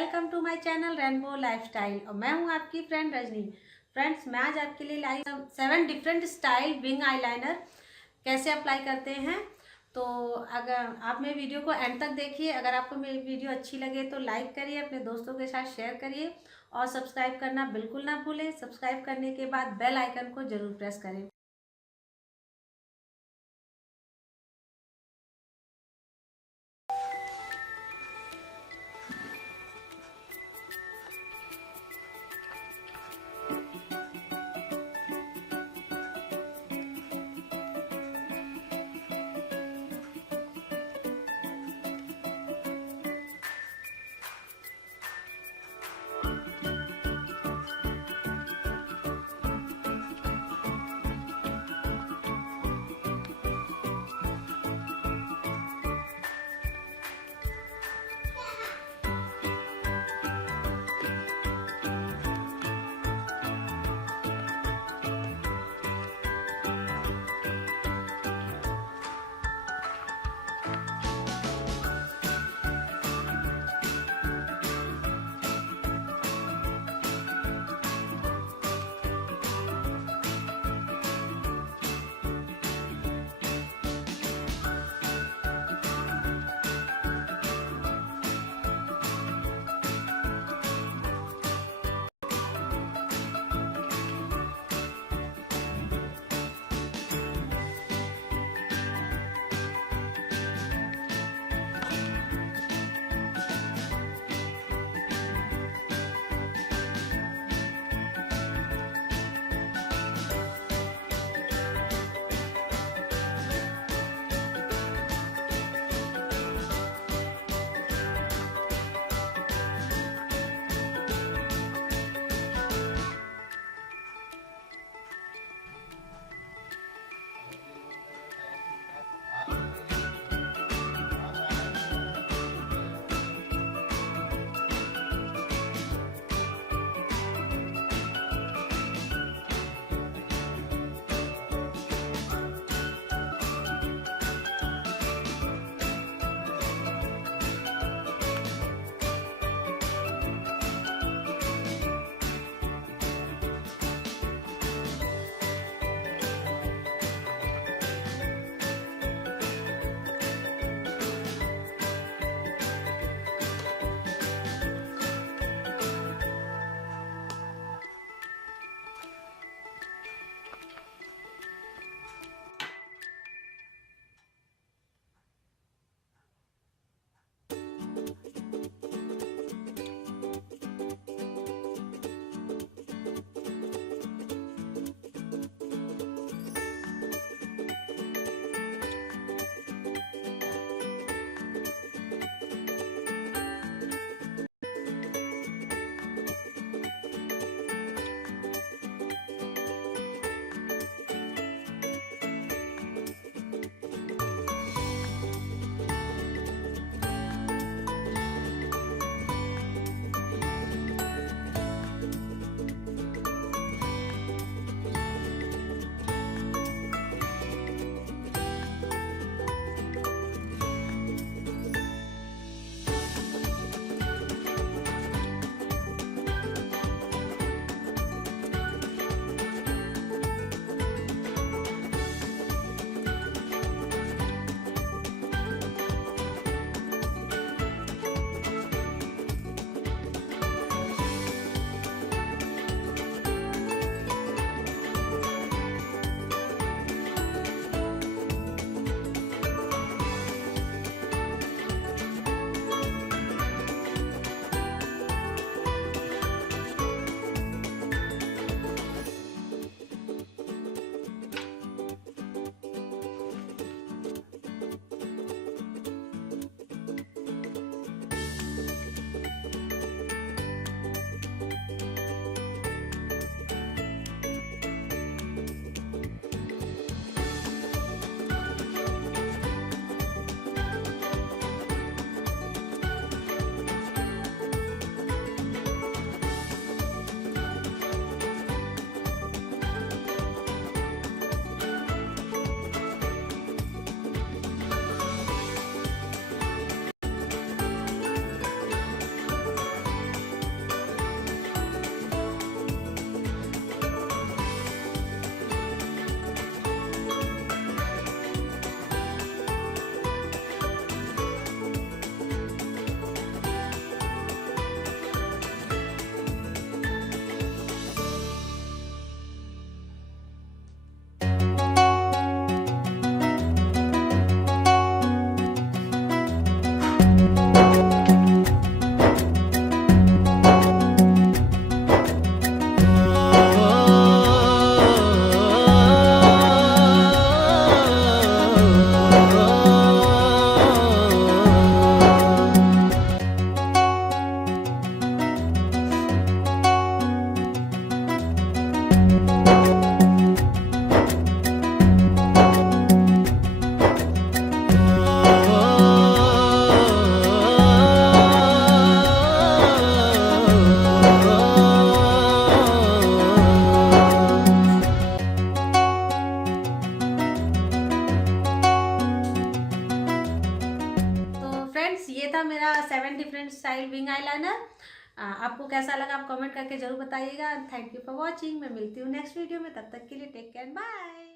Welcome to my channel rainbow lifestyle और मैं हूं आपकी फ्रेंड रजनी। फ्रेंड्स, मैं आज आपके लिए लाई 7 डिफरेंट स्टाइल विंग आईलाइनर कैसे अप्लाई करते हैं। तो अगर आप मेरी वीडियो को एंड तक देखिए। अगर आपको मेरी वीडियो अच्छी लगे तो लाइक करिए, अपने दोस्तों के साथ शेयर करिए और सब्सक्राइब करना बिल्कुल ना भूलें। सब्सक्राइब करने के बाद बेल आइकन को जरूर प्रेस करें। था मेरा 7 डिफरेंट स्टाइल विंग आईलाइनर। आपको कैसा लगा आप कमेंट करके जरूर बताइएगा। Thank you for watching. मैं मिलती हूँ नेक्स्ट वीडियो में, तब तक के लिए टेक केयर, बाय।